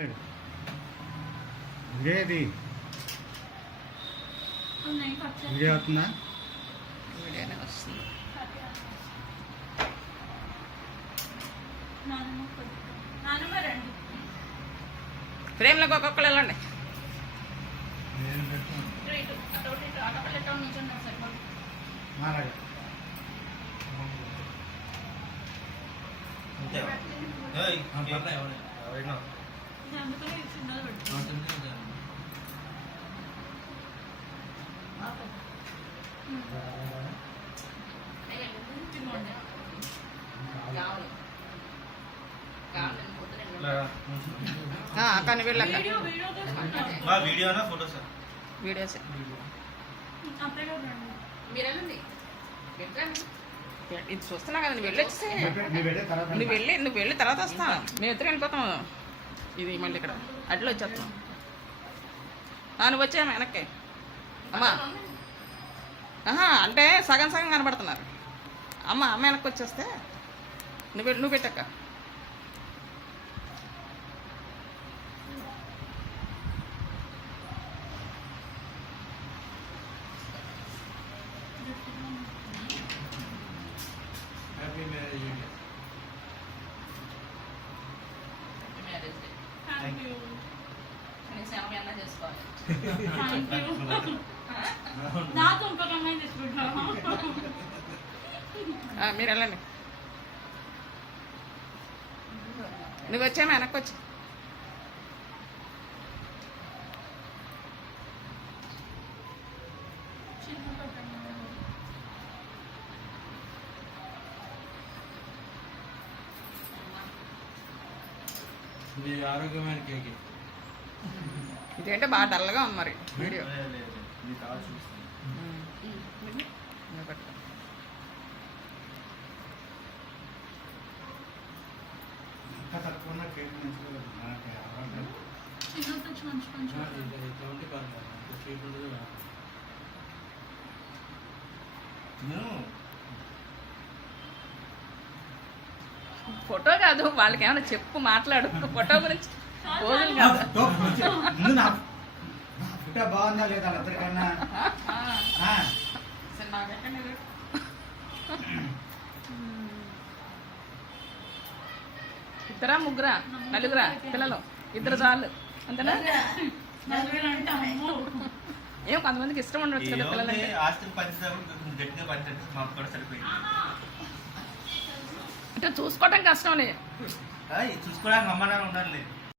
ఇదేది వీడియో అవుతుందా? వీడియోనే వస్తుంది. ఫ్రేమ్లోకి ఒక్కొక్కరు వెళ్ళండి. కానీ వీళ్ళకి వీడియోనా ఫోటోస్? వీడియోస్. ఇది చూస్తున్నా కదా, నువ్వు వెళ్ళొచ్చే. నువ్వు వెళ్ళి తర్వాత వస్తా. మేము ఇద్దరు వెళ్ళిపోతాం. ఇది మళ్ళీ ఇక్కడ అడ్లో వచ్చేస్తాం. నువ్వు వచ్చాము వెనక్కి. అమ్మా అంటే సగం సగం కనబడుతున్నారు. అమ్మ వెనక్కి వచ్చేస్తే నువ్వు పెట్టక్క. మీరు వెళ్ళండి. నువ్వు వచ్చామా వెనక్కి వచ్చి. ఆరోగ్యమైన కేక్. ఇదేంటే బాగా డల్గా ఉంది మరి వీడియో. ఫోటో కాదు, వాళ్ళకి ఏమైనా చెప్పు, మాట్లాడు. ఫోటో గురించి పోజులు కాదు. ఫోటో బాగుందా లేదా అందరికన్నా? ఇద్దరా ముగ్గురా నలుగురా పిల్లలు? ఇద్దరు చాలు అంతేనా? ఏం కొంతమందికి ఇష్టం ఉండవచ్చు కదా పిల్లలంటే. అంటే చూసుకోవటం కష్టంలే. చూసుకోవడానికి అమ్మ నాన్న ఉండాలి.